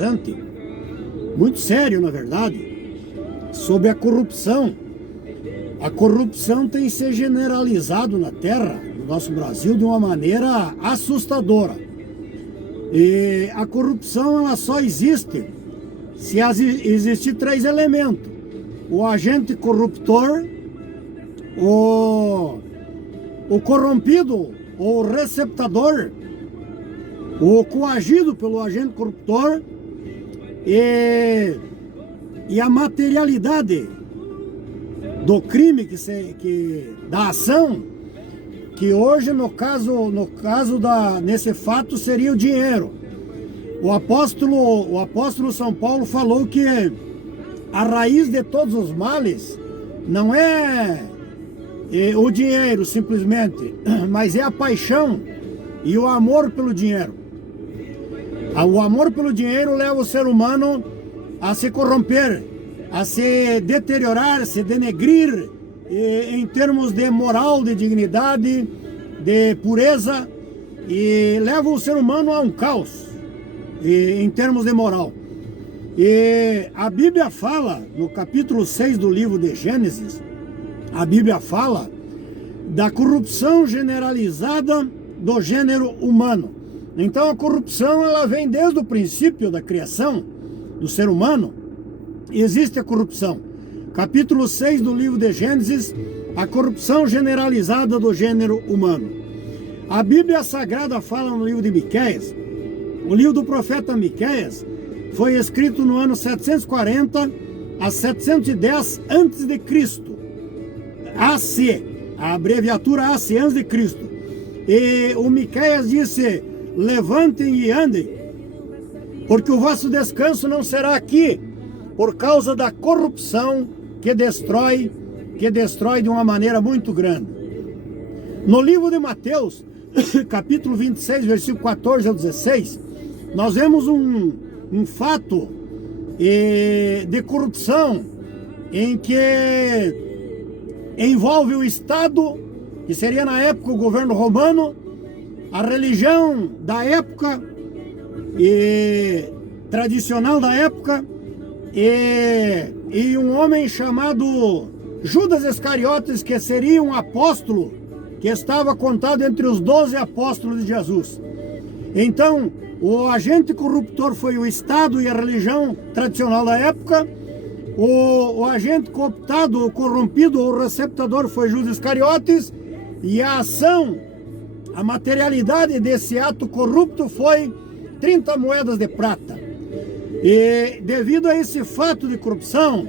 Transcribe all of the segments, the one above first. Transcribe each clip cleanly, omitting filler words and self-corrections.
interessante, muito sério, na verdade, sobre a corrupção. A corrupção tem se generalizado na terra, no nosso Brasil, de uma maneira assustadora. E a corrupção, ela só existe se existir três elementos: o agente corruptor, o corrompido, ou receptador, o coagido pelo agente corruptor e a materialidade do crime, da ação, que hoje nesse fato seria o dinheiro. O apóstolo São Paulo falou que a raiz de todos os males não é o dinheiro simplesmente, mas é a paixão e o amor pelo dinheiro. O amor pelo dinheiro leva o ser humano a se corromper, a se deteriorar, se denegrir em termos de moral, de dignidade, de pureza, e leva o ser humano a um caos em termos de moral. E a Bíblia fala, no capítulo 6 do livro de Gênesis, a Bíblia fala da corrupção generalizada do gênero humano. Então a corrupção, ela vem desde o princípio da criação do ser humano. Existe a corrupção. Capítulo 6 do livro de Gênesis, a corrupção generalizada do gênero humano. A Bíblia Sagrada fala no livro de Miqueias. O livro do profeta Miqueias foi escrito no ano 740 a 710 a.C. AC, a abreviatura AC, antes de Cristo. E o Miqueias disse: levantem e andem, porque o vosso descanso não será aqui, por causa da corrupção que destrói de uma maneira muito grande. No livro de Mateus, capítulo 26, versículo 14 ao 16, nós vemos um fato de corrupção em que envolve o Estado, que seria na época o governo romano, a religião da época, tradicional da época, e um homem chamado Judas Iscariotes, que seria um apóstolo, que estava contado entre os 12 apóstolos de Jesus. Então, o agente corruptor foi o Estado e a religião tradicional da época. O agente cooptado, o corrompido, o receptador foi Judas Iscariotes, e a ação, a materialidade desse ato corrupto foi 30 moedas de prata. E devido a esse fato de corrupção,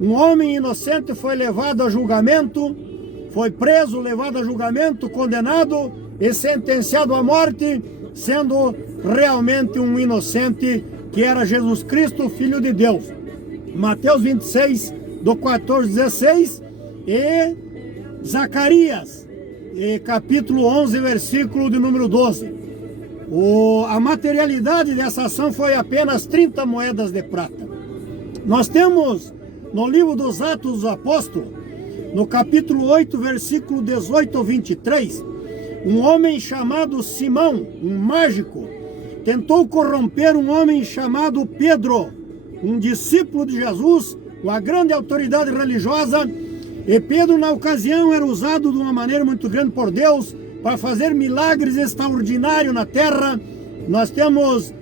um homem inocente foi levado a julgamento, foi preso, levado a julgamento, condenado e sentenciado à morte, sendo realmente um inocente, que era Jesus Cristo, Filho de Deus. Mateus 26, do 14 ao 16, e Zacarias, capítulo 11, versículo de número 12. A materialidade dessa ação foi apenas 30 moedas de prata. Nós temos no livro dos Atos dos Apóstolos, no capítulo 8, versículo 18 ao 23, um homem chamado Simão, um mágico, tentou corromper um homem chamado Pedro, um discípulo de Jesus, uma grande autoridade religiosa. E Pedro, na ocasião, era usado de uma maneira muito grande por Deus para fazer milagres extraordinários na terra. Nós temos,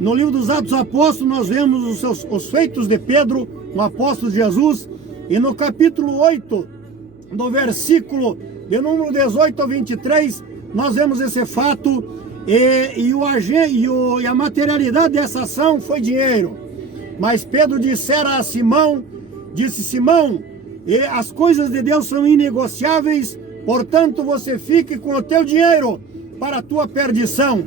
no livro dos Atos dos Apóstolos, nós vemos os feitos de Pedro, um apóstolo de Jesus. E no capítulo 8, do versículo de número 18 ao 23, nós vemos esse fato, e a materialidade dessa ação foi dinheiro. Mas Pedro dissera a Simão, Simão, as coisas de Deus são inegociáveis, portanto você fique com o teu dinheiro para a tua perdição.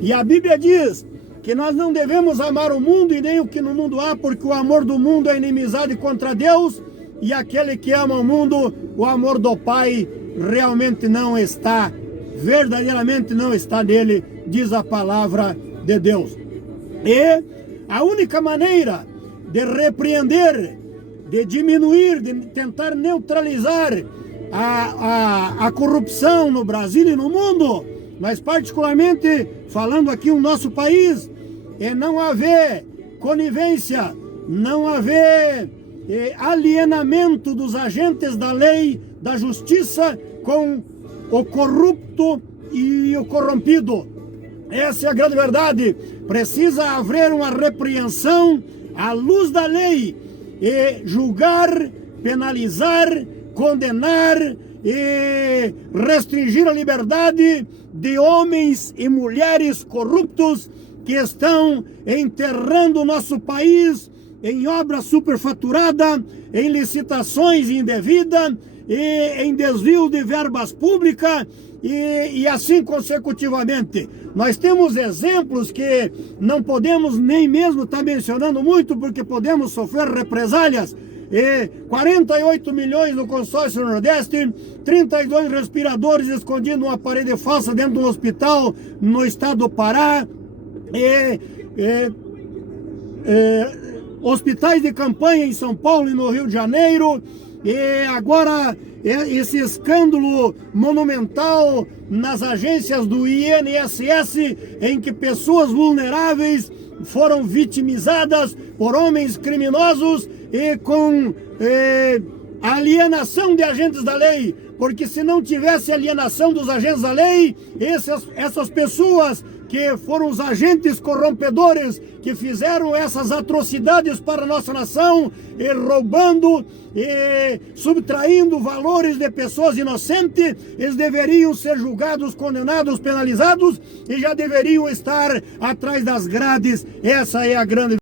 E a Bíblia diz que nós não devemos amar o mundo e nem o que no mundo há, porque o amor do mundo é inimizade contra Deus, e aquele que ama o mundo, o amor do Pai realmente não está, verdadeiramente não está nele, diz a palavra de Deus. E a única maneira de repreender, de diminuir, de tentar neutralizar a corrupção no Brasil e no mundo, mas particularmente falando aqui no nosso país, é não haver conivência, não haver alienamento dos agentes da lei, da justiça com o corrupto e o corrompido. Essa é a grande verdade. Precisa haver uma repreensão à luz da lei e julgar, penalizar, condenar e restringir a liberdade de homens e mulheres corruptos que estão enterrando o nosso país em obra superfaturada, em licitações indevidas e em desvio de verbas públicas e assim consecutivamente. Nós temos exemplos que não podemos nem mesmo estar mencionando muito porque podemos sofrer represálias. 48 milhões no consórcio Nordeste, 32 respiradores escondidos numa parede falsa dentro de um hospital no estado do Pará, hospitais de campanha em São Paulo e no Rio de Janeiro, e agora esse escândalo monumental nas agências do INSS, em que pessoas vulneráveis foram vitimizadas por homens criminosos e com alienação de agentes da lei, porque se não tivesse alienação dos agentes da lei, essas pessoas que foram os agentes corrompedores que fizeram essas atrocidades para a nossa nação, e roubando e subtraindo valores de pessoas inocentes, eles deveriam ser julgados, condenados, penalizados e já deveriam estar atrás das grades. Essa é a grande